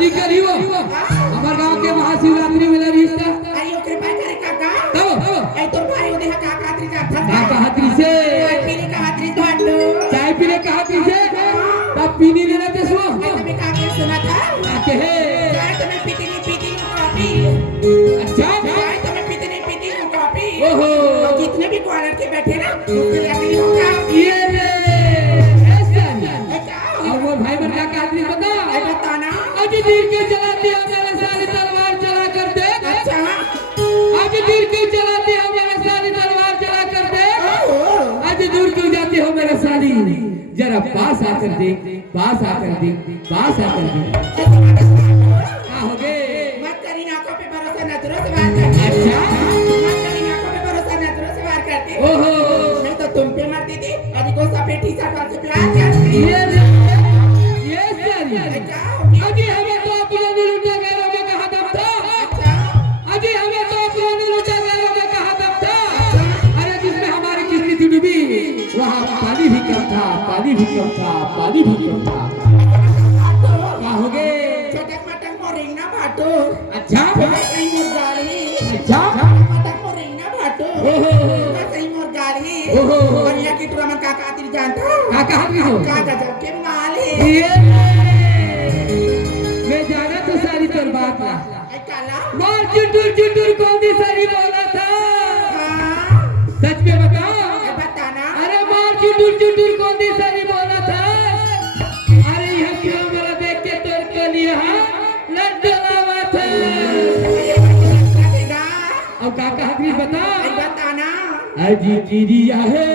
शादी करी हो हमार गांव के महाशिवरात्रि में रिश्ता अरे ओकरे भाई करे काका तब ए तोर भाई ओदे काका हात्री जाता काका हात्री से पीली का हात्री भांडो चाय पीने का हात्री से तब पीनी लेना ते सो तुम्हें काके सुना था काके है चाय तुम्हें पीती लो कॉफी अच्छा चाय तुम्हें पीती लो कॉफी ओहो जितने भी क्वार्टर के बैठे ना उसके लिए होगा ये रे ऐसा और वो भाई बन का हात्री बता बताना आज तीर के चलाती हो मेरे सारी तलवार चला कर दे अच्छा आज तीर क्यों चलाती हो मेरे सारी तलवार चला कर दे आज दूर क्यों जाती हो मेरे सारी जरा पास आकर देख पास आकर देख पास आकर देख क्या हो गए मत करी आंखों पे भरोसा नजरों से वार करते अच्छा मत करी आंखों पे भरोसा नजरों से वार करते ओहो नहीं तो तुम पे मरती थी अभी को सफेद टी शर्ट वाले प्यार करती ये सारी अच्छा अजी हमें तो अपने लुटा गैरों में कहा दम था अच्छा अजी हमें तो अपने लुटा गैरों में कहा दम था अरे जिसमें हमारी किस्ती थी डूबी वहाँ पानी भी कम था पानी भी कम था पानी भी कम था क्या हो गए चटक मटक मोरिंग ना भाटो अच्छा सही मोर गाड़ी अच्छा मटक मोरिंग ना भाटो ओहो सही मोर गाड़ी ओहो और यहाँ की टूरा में काका आतिर जानता काका हाथी हो का गजब के माल है ये मैं जाना तो सारी तोर बात ना ए काला मार चिटुर कौन सी सारी बोला था हाँ सच में बता ए बताना अरे मार चिटुर कौन सी सारी बोला था अरे यह क्यों मेरा देख के तोर को लिया लड्डूलावा था अब काका हाथी बता ए बताना अजी चिड़िया है